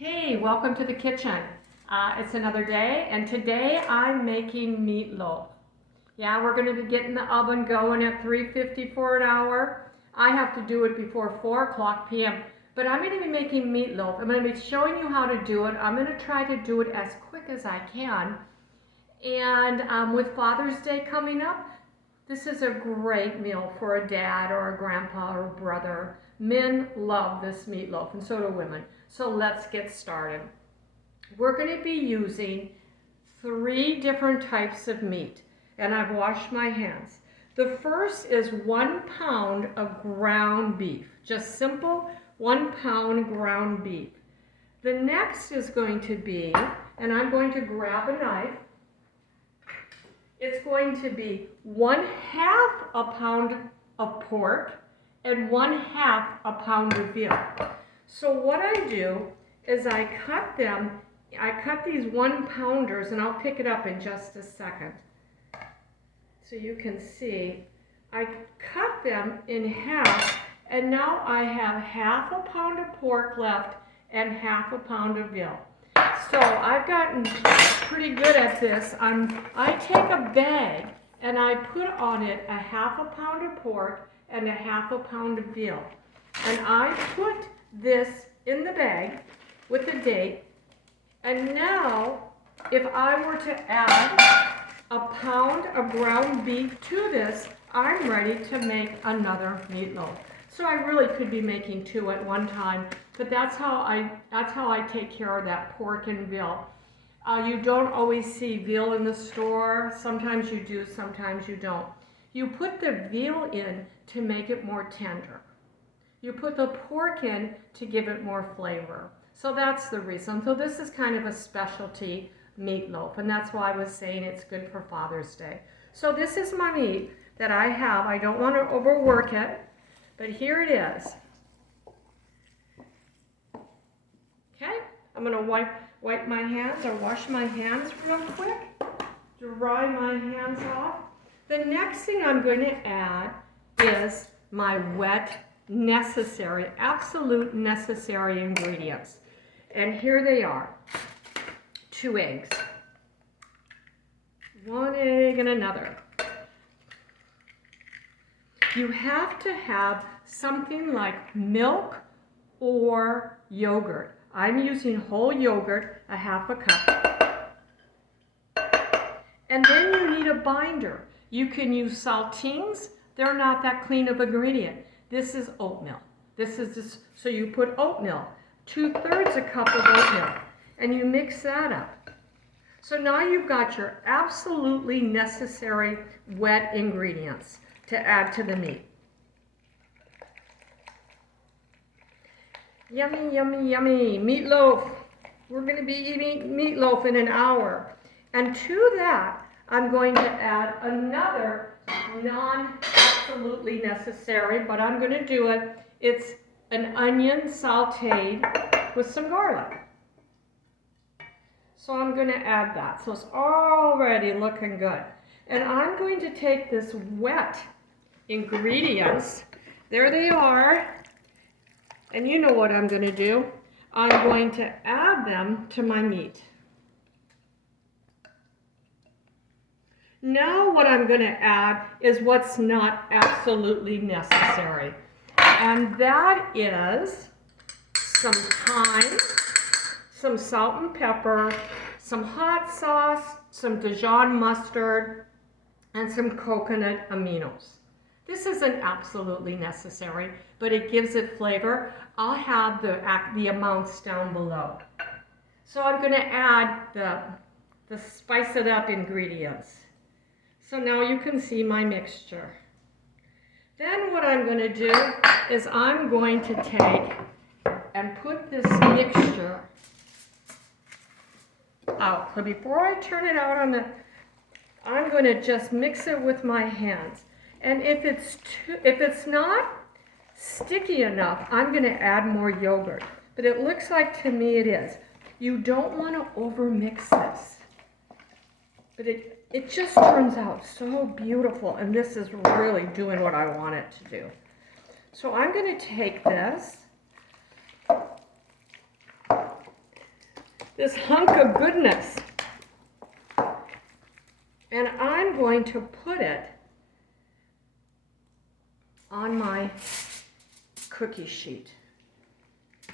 Hey, welcome to the kitchen. It's another day, and today I'm making meatloaf. Yeah, we're going to be getting the oven going at 350 for an hour. I have to do it before 4 o'clock p.m., but I'm going to be making meatloaf. I'm going to be showing you how to do it. I'm going to try to do it as quick as I can. And with Father's Day coming up, this is a great meal for a dad or a grandpa or a brother. Men love this meatloaf, and so do women. So let's get started. We're going to be using 3 different types of meat, and I've washed my hands. The first is 1 pound of ground beef, just simple 1 pound ground beef. The next is going to be, and I'm going to grab a knife, it's going to be 1/2 a pound of pork and 1/2 a pound of veal. So what I do is I cut these 1 pounders, and I'll pick it up in just a second. So you can see, I cut them in half, and now I have 1/2 a pound of pork left and 1/2 a pound of veal. So I've gotten pretty good at this. I take a bag and I put on it 1/2 a pound of pork and 1/2 a pound of veal. And I put this in the bag with the date. And now, if I were to add a pound of ground beef to this, I'm ready to make another meatloaf. So I really could be making 2 at one time, but that's how I take care of that pork and veal. You don't always see veal in the store. Sometimes you do, sometimes you don't. You put the veal in to make it more tender. You put the pork in to give it more flavor. So that's the reason. So this is kind of a specialty meatloaf, and that's why I was saying it's good for Father's Day. So this is my meat that I have. I don't want to overwork it, but here it is. Okay, I'm going to wipe my hands or wash my hands real quick, dry my hands off. The next thing I'm going to add is my wet, necessary, absolute necessary ingredients. And here they are. 2 eggs. 1 egg and another. You have to have something like milk or yogurt. I'm using whole yogurt, 1/2 a cup. And then you need a binder. You can use saltines. They're not that clean of ingredient. This is oatmeal. So you put oatmeal, 2/3 a cup of oatmeal, and you mix that up. So now you've got your absolutely necessary wet ingredients to add to the meat. Yummy, yummy, yummy. Meatloaf. We're going to be eating meatloaf in an hour. And to that, I'm going to add another non-absolutely necessary, but I'm going to do it. It's an onion sauteed with some garlic. So I'm going to add that. So it's already looking good. And I'm going to take this wet ingredients. There they are. And you know what I'm going to do. I'm going to add them to my meat. Now what I'm going to add is what's not absolutely necessary. And that is some thyme, some salt and pepper, some hot sauce, some Dijon mustard, and some coconut aminos. This isn't absolutely necessary, but it gives it flavor. I'll have the amounts down below. So I'm going to add the spice it up ingredients. So now you can see my mixture. Then what I'm going to do is I'm going to take and put this mixture out. So before I turn it out I'm going to just mix it with my hands. And if it's not sticky enough, I'm going to add more yogurt. But it looks like to me it is. You don't want to overmix this. But it just turns out so beautiful, and this is really doing what I want it to do. So I'm going to take this this hunk of goodness. And I'm going to put it on my cookie sheet.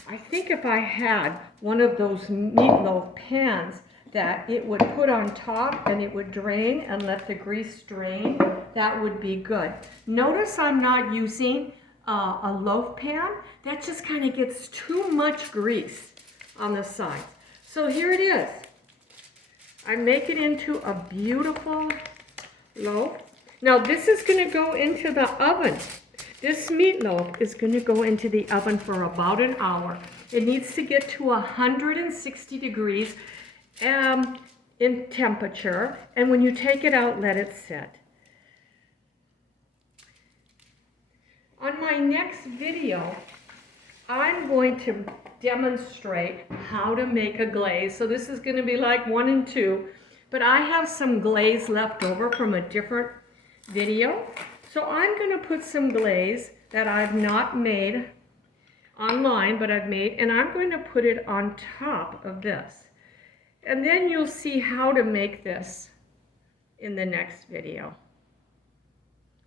I think if I had one of those meatloaf pans that it would put on top and it would drain and let the grease drain, that would be good. Notice I'm not using a loaf pan. That just kind of gets too much grease on the side. So here it is. I make it into a beautiful loaf. Now this is going to go into the oven. This meatloaf is going to go into the oven for about an hour. It needs to get to 160 degrees in temperature, and when you take it out, let it sit. On my next video, I'm going to demonstrate how to make a glaze. So this is going to be like 1 and 2, but I have some glaze left over from a different video. So I'm going to put some glaze that I've not made online, but I've made, and I'm going to put it on top of this. And then you'll see how to make this in the next video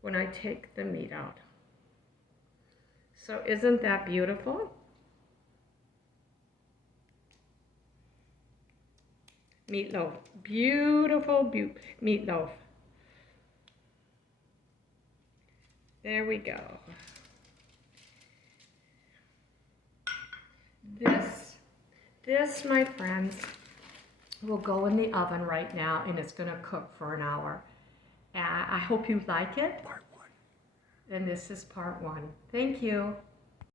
when I take the meat out. So isn't that beautiful? Meatloaf, beautiful meatloaf. There we go. This, my friends, will go in the oven right now, and it's going to cook for an hour. I hope you like it. Part 1. And this is part 1. Thank you.